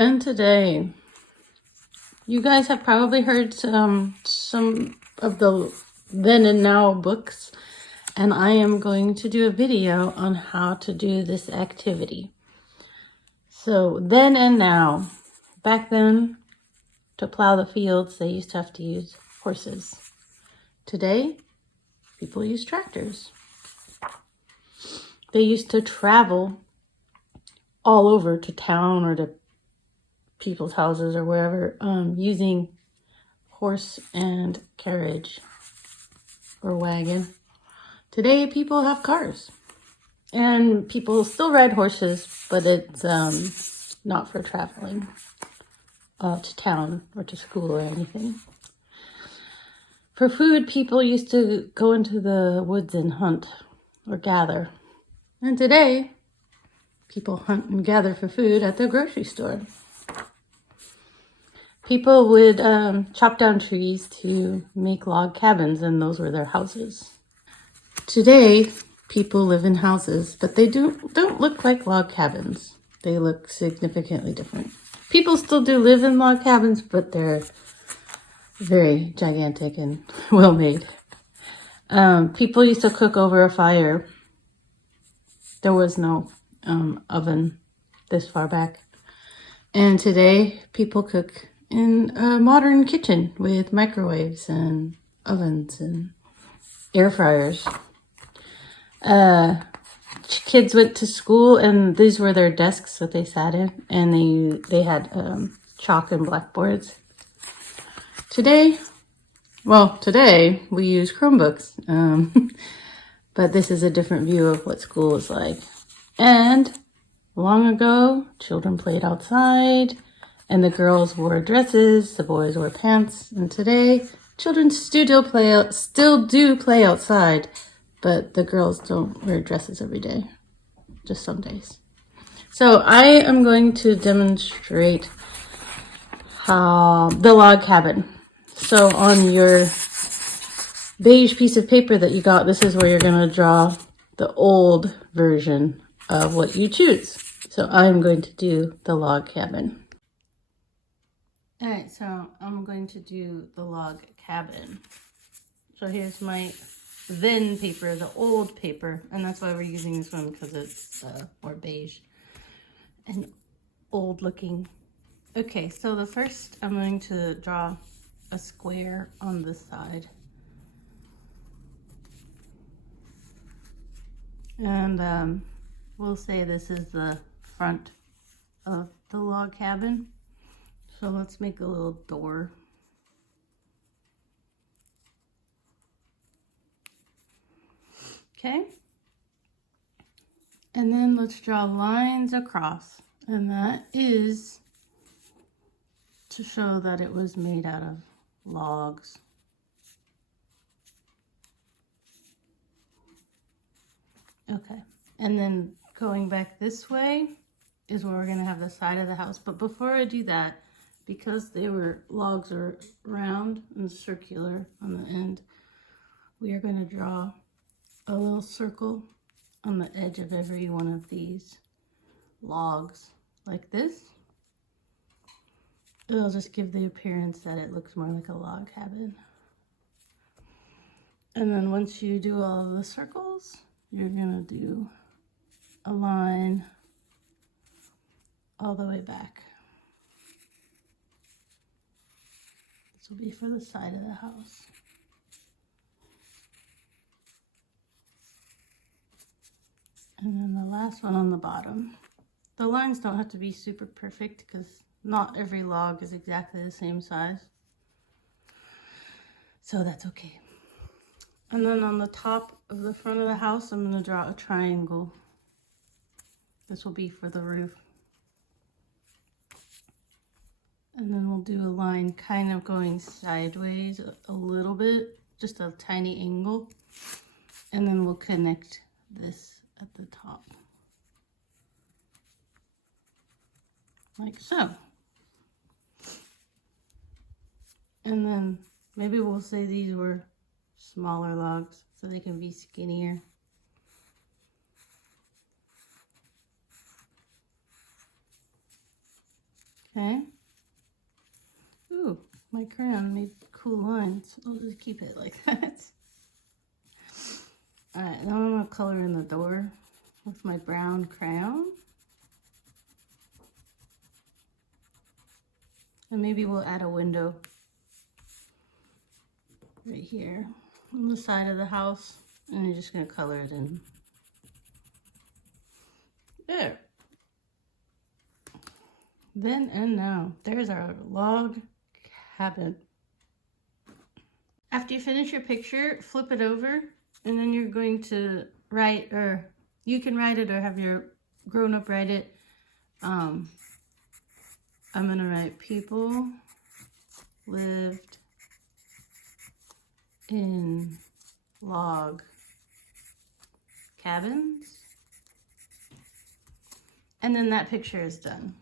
and today, you guys have probably heard some of the then and now books, and I am going to do a video on how to do this activity. So then and now, back then, to plow the fields, they used to have to use horses. Today, people use tractors. They used to travel all over to town or to people's houses or wherever, using horse and carriage or wagon. Today, people have cars, and people still ride horses, but it's not for traveling to town or to school or anything. For food, people used to go into the woods and hunt or gather. And today, people hunt and gather for food at the grocery store. People would chop down trees to make log cabins, and those were their houses. Today, people live in houses, but they don't look like log cabins. They look significantly different. People still do live in log cabins, but they're very gigantic and well made. People used to cook over a fire. There was no oven this far back. And today, people cook in a modern kitchen with microwaves and ovens and air fryers. Kids went to school, and these were their desks that they sat in, and they had chalk and blackboards. Today we use Chromebooks, but this is a different view of what school is like. And long ago, children played outside, and the girls wore dresses, the boys wore pants. And today, children still do play outside, but the girls don't wear dresses every day, just some days. So I am going to demonstrate how the log cabin. So on your beige piece of paper that you got, this is where you're going to draw the old version of what you choose. So I'm going to do the log cabin. All right, so I'm going to do the log cabin. So here's my then paper, the old paper, and that's why we're using this one, because it's more beige and old looking. Okay, so the first I'm going to draw a square on this side. And we'll say this is the front of the log cabin. So let's make a little door. Okay. And then let's draw lines across. And that is to show that it was made out of logs. Okay. And then going back this way is where we're going to have the side of the house. But before I do that, because logs are round and circular on the end, we are going to draw a little circle on the edge of every one of these logs like this. It'll just give the appearance that it looks more like a log cabin. And then once you do all of the circles, you're going to do a line all the way back. This will be for the side of the house. And then the last one on the bottom. The lines don't have to be super perfect because not every log is exactly the same size. So that's okay. And then on the top of the front of the house, I'm going to draw a triangle. This will be for the roof. And then we'll do a line kind of going sideways a little bit, just a tiny angle. And then we'll connect this at the top. Like so. And then maybe we'll say these were smaller logs so they can be skinnier. Okay. Ooh, my crayon made cool lines. I'll just keep it like that. Alright, now I'm going to color in the door with my brown crayon. And maybe we'll add a window right here on the side of the house. And you're just going to color it in. There. Then and now, there's our log cabin. After you finish your picture, flip it over, and then you're going to write, or you can write it or have your grown-up write it. I'm gonna write people lived in log cabins. And then that picture is done.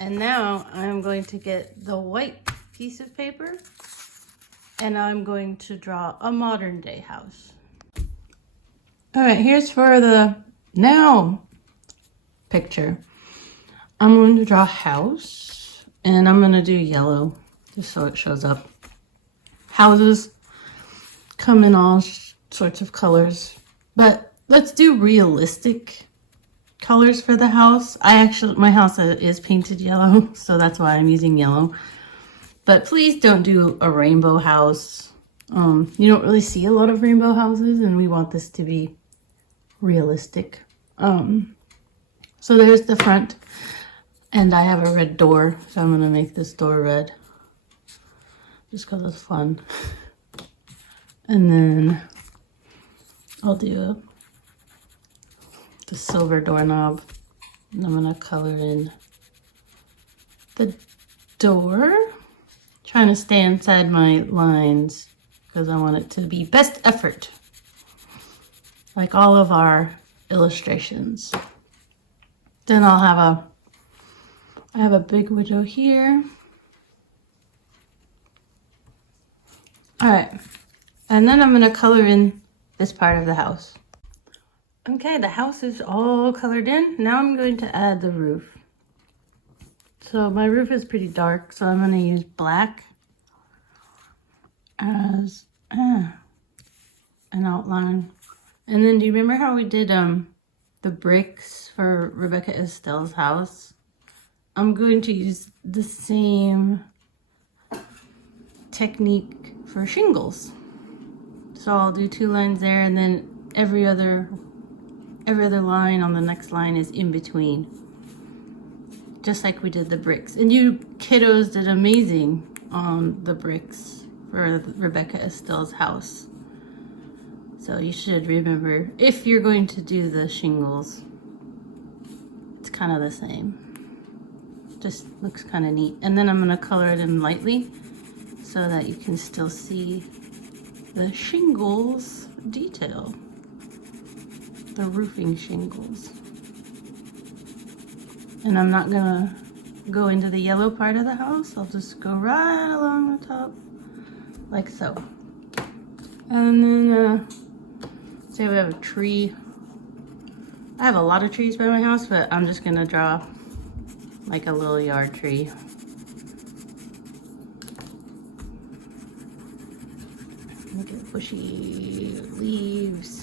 And now I'm going to get the white piece of paper and I'm going to draw a modern day house. All right, here's for the now picture. I'm going to draw a house and I'm going to do yellow just so it shows up. Houses come in all sorts of colors, but let's do realistic colors for the house. My house is painted yellow, so that's why I'm using yellow. But please don't do a rainbow house. You don't really see a lot of rainbow houses, and we want this to be realistic. So there's the front, and I have a red door, so I'm gonna make this door red, just because it's fun. And then I'll do the silver doorknob, and I'm gonna color in the door, trying to stay inside my lines because I want it to be best effort, like all of our illustrations. Then I have a big window here. All right, and then I'm gonna color in this part of the house. Okay, the house is all colored in. Now I'm going to add the roof. So my roof is pretty dark, so I'm going to use black as an outline. And then do you remember how we did the bricks for Rebecca Estelle's house? I'm going to use the same technique for shingles. So I'll do 2 lines there, and then every other line on the next line is in between, just like we did the bricks. And you kiddos did amazing on the bricks for Rebecca Estelle's house. So you should remember, if you're going to do the shingles, it's kind of the same. Just looks kind of neat. And then I'm going to color it in lightly so that you can still see the shingles detail. The roofing shingles. And I'm not gonna go into the yellow part of the house. I'll just go right along the top, like so. And then, say we have a tree. I have a lot of trees by my house, but I'm just gonna draw like a little yard tree. Look at bushy leaves.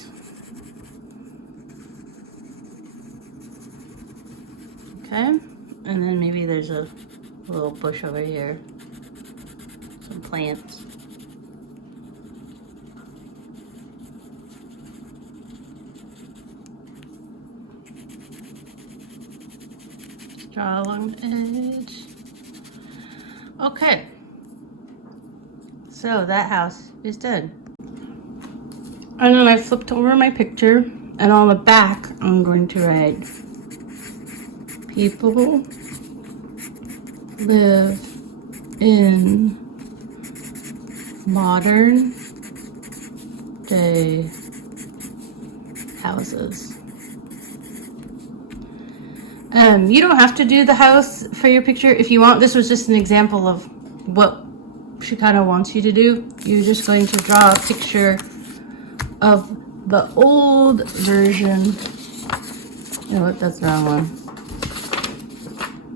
Okay, and then maybe there's a little bush over here, some plants. Draw along the edge. Okay, so that house is done. And then I flipped over my picture, and on the back I'm going to write, people live in modern day houses. You don't have to do the house for your picture if you want. This was just an example of what she kind of wants you to do. You're just going to draw a picture of the old version. Oh, that's the wrong one.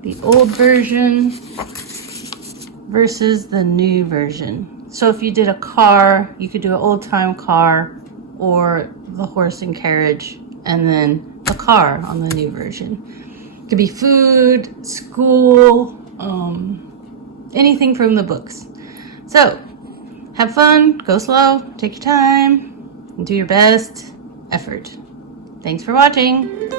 the old version versus the new version. So if you did a car, you could do an old time car or the horse and carriage and then a car on the new version. It could be food, school, anything from the books. So have fun, go slow, take your time, and do your best effort. Thanks for watching.